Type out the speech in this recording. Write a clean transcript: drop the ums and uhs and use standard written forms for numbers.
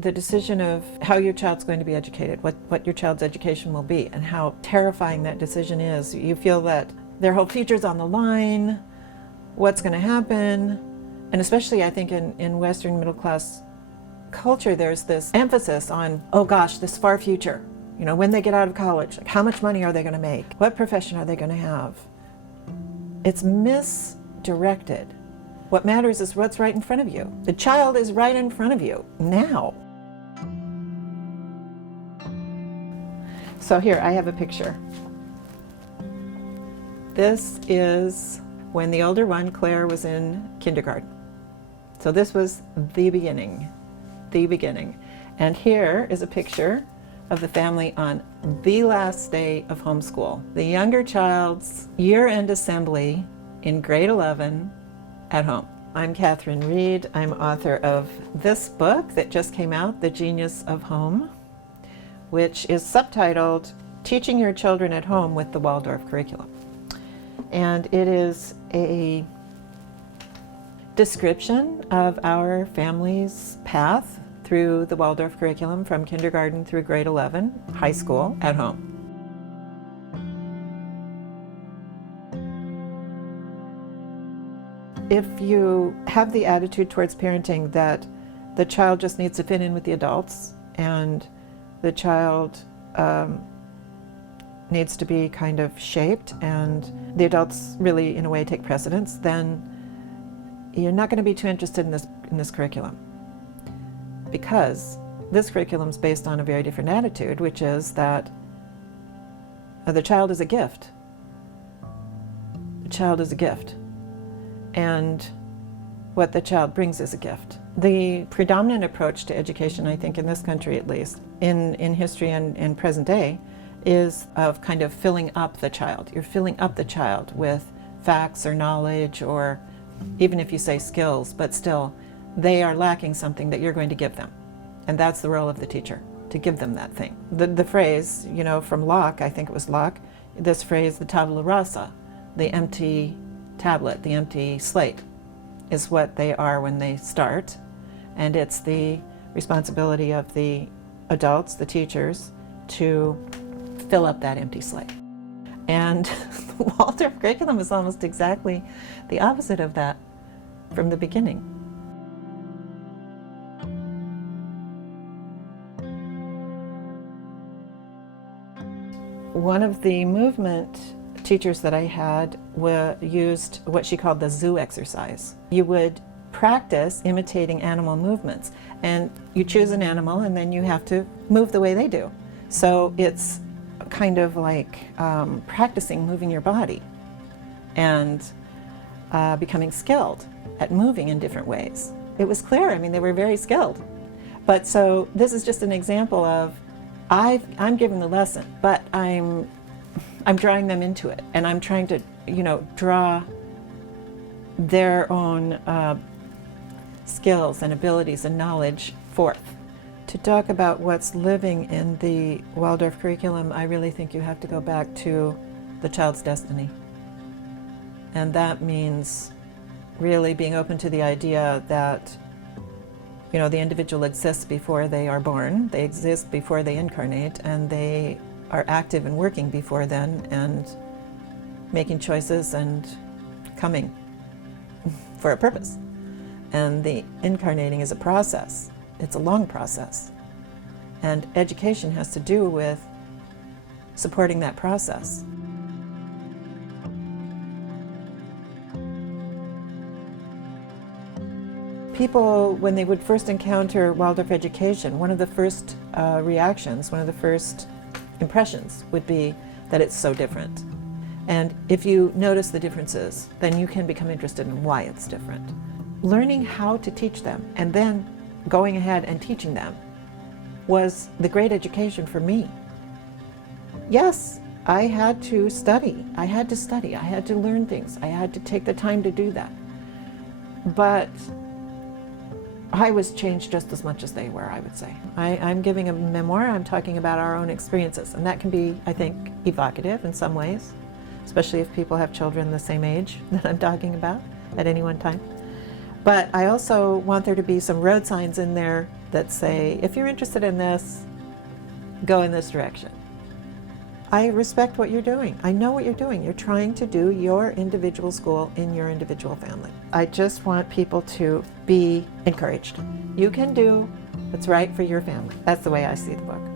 the decision of how your child's going to be educated, what your child's education will be, and how terrifying that decision is. You feel that their whole future's on the line, what's going to happen. And especially I think in Western middle class culture, there's this emphasis on, oh gosh, this far future. You know, when they get out of college, like how much money are they going to make? What profession are they going to have? It's misdirected. What matters is what's right in front of you. The child is right in front of you now. So here, I have a picture. This is when the older one, Claire, was in kindergarten. So this was the beginning. And here is a picture of the family on the last day of homeschool. The younger child's year-end assembly in grade 11 at home. I'm Catherine Reed. I'm author of this book that just came out, The Genius of Home, which is subtitled Teaching Your Children at Home with the Waldorf Curriculum. And it is a description of our family's path through the Waldorf curriculum from kindergarten through grade 11, high school, at home. If you have the attitude towards parenting that the child just needs to fit in with the adults and the child needs to be kind of shaped and the adults really, in a way, take precedence, then you're not going to be too interested in this curriculum. Because this curriculum is based on a very different attitude, which is that the child is a gift. The child is a gift. And what the child brings is a gift. The predominant approach to education, I think, in this country at least, in history and present day, is of kind of filling up the child. You're filling up the child with facts or knowledge, or even if you say skills, but still, they are lacking something that you're going to give them. And that's the role of the teacher, to give them that thing. The phrase, you know, from Locke, I think it was Locke, this phrase, the tabula rasa, the empty tablet, the empty slate, is what they are when they start. And it's the responsibility of the adults, the teachers, to fill up that empty slate. And the Waldorf curriculum is almost exactly the opposite of that from the beginning. One of the movement teachers that I had used what she called the zoo exercise. You would practice imitating animal movements, and you choose an animal and then you have to move the way they do. So it's kind of like practicing moving your body and becoming skilled at moving in different ways. It was clear, I mean, they were very skilled. But so this is just an example of I'm giving the lesson, but I'm drawing them into it, and I'm trying to, you know, draw their own skills and abilities and knowledge forth. To talk about what's living in the Waldorf curriculum, I really think you have to go back to the child's destiny. And that means really being open to the idea that, you know, the individual exists before they are born, they exist before they incarnate, and they are active and working before then and making choices and coming for a purpose. And the incarnating is a process. It's a long process. And education has to do with supporting that process. People, when they would first encounter Waldorf education, one of the first reactions, one of the first impressions would be that it's so different. And if you notice the differences, then you can become interested in why it's different. Learning how to teach them and then going ahead and teaching them was the great education for me. Yes, I had to study. I had to learn things. I had to take the time to do that. But I was changed just as much as they were, I would say. I'm giving a memoir, I'm talking about our own experiences, and that can be, I think, evocative in some ways, especially if people have children the same age that I'm talking about at any one time. But I also want there to be some road signs in there that say, if you're interested in this, go in this direction. I respect what you're doing. I know what you're doing. You're trying to do your individual school in your individual family. I just want people to be encouraged. You can do what's right for your family. That's the way I see the book.